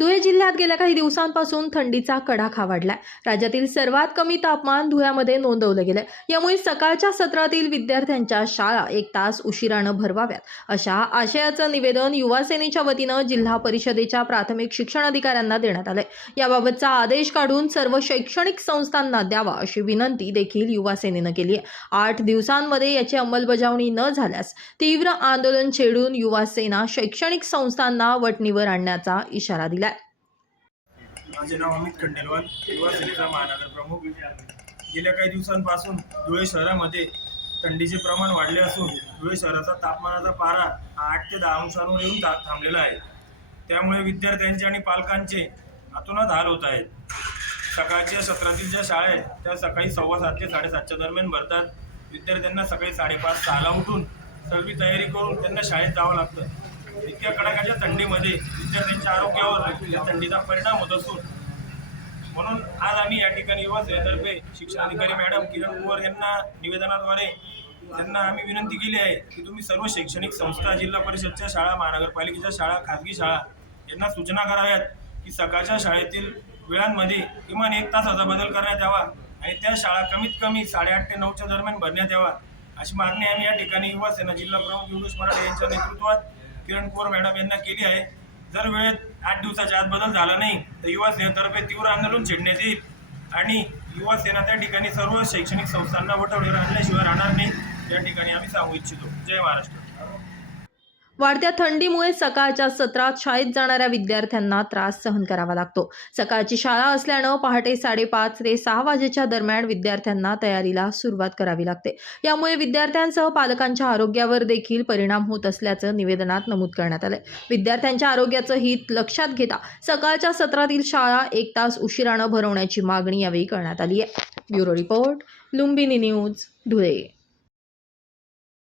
धुळे जिल्ह्यात गेल्या काही दिवसांपासून थंडीचा कडाखा वाढलाय. राज्यातील सर्वात कमी तापमान धुळ्यामध्ये नोंदवलं गेलंय. यामुळे सकाळच्या सत्रातील विद्यार्थ्यांच्या शाळा एक तास उशिरानं भरवाव्यात. अशा आशयाचं निवेदन युवासेनेच्या वतीनं जिल्हा परिषदेच्या प्राथमिक शिक्षण अधिकाऱ्यांना देण्यात आलंय. याबाबतचा आदेश काढून सर्व शैक्षणिक संस्थांना द्यावा अशी विनंती देखील युवासेनेनं केली आहे. आठ दिवसांमध्ये याची अंमलबजावणी न झाल्यास तीव्र आंदोलन छेडून युवासेना शैक्षणिक संस्थांना वटणीवर आणण्याचा इशारा दिला. माझे नाव अमित खंडेलवाल युवा सेनेचा महानगर प्रमुख. गेल्या काही दिवसांपासून धुळे शहरामध्ये थंडीचे प्रमाण वाढले असून धुळे शहराचा तापमानाचा पारा हा आठ ते दहा अंशांवर येऊन था थांबलेला आहे. त्यामुळे विद्यार्थ्यांचे आणि पालकांचे अतोनात हाल होत आहेत. सकाळच्या सत्रातील ज्या शाळा आहेत त्या सकाळी सव्वा सात ते साडेसातच्या दरम्यान भरतात. विद्यार्थ्यांना सकाळी साडेपाच सहाला उठून सर्व तयारी करून त्यांना शाळेत जावं लागतं. इतक्या कडाक्याच्या थंडीमध्ये विद्यार्थ्यांच्या आरोग्यावर या थंडीचा परिणाम होत असून म्हणून आज आम्ही या ठिकाणी युवा सेनेतर्फे शिक्षणाधिकारी मॅडम किरण कुवर यांना निवेदनाद्वारे त्यांना आम्ही विनंती केली आहे की तुम्ही सर्व शैक्षणिक संस्था जिल्हा परिषदच्या शाळा महानगरपालिकेच्या शाळा खाजगी शाळा यांना सूचना कराव्यात की सकाळच्या शाळेतील वेळांमध्ये किमान एक तासाचा बदल करण्यात यावा आणि त्या शाळा कमीत कमी साडेआठ ते नऊच्या दरम्यान भरण्यात यावा अशी मागणी आम्ही या ठिकाणी युवा सेना जिल्हा प्रमुख योगेश मराठे यांच्या नेतृत्वात किरण कुवर मॅडम यांना केली आहे. जर वेळेत आठ दिवसाच्या आत बदल झाला नाही तर युवा सेनेतर्फे तीव्र आंदोलन छेडण्यात येईल. आणि युवा सेना त्या ठिकाणी सर्व शैक्षणिक संस्थांना वटवडीवर आणल्याशिवाय राहणार नाही. या ठिकाणी आम्ही सांगू इच्छितो. जय महाराष्ट्र. वाढत्या थंडीमुळे सकाळच्या सत्रात शाळेत जाणाऱ्या विद्यार्थ्यांना त्रास सहन करावा लागतो. सकाळची शाळा असल्यानं पहाटे साडेपाच ते सहा वाजेच्या दरम्यान विद्यार्थ्यांना तयारीला सुरुवात करावी लागते. यामुळे विद्यार्थ्यांसह पालकांच्या आरोग्यावर देखील परिणाम होत असल्याचं निवेदनात नमूद करण्यात आलंय. विद्यार्थ्यांच्या आरोग्याचं हित लक्षात घेता सकाळच्या सत्रातील शाळा एक तास उशिरानं भरवण्याची मागणी यावेळी करण्यात आली आहे bureau report Lumbini news Dhule.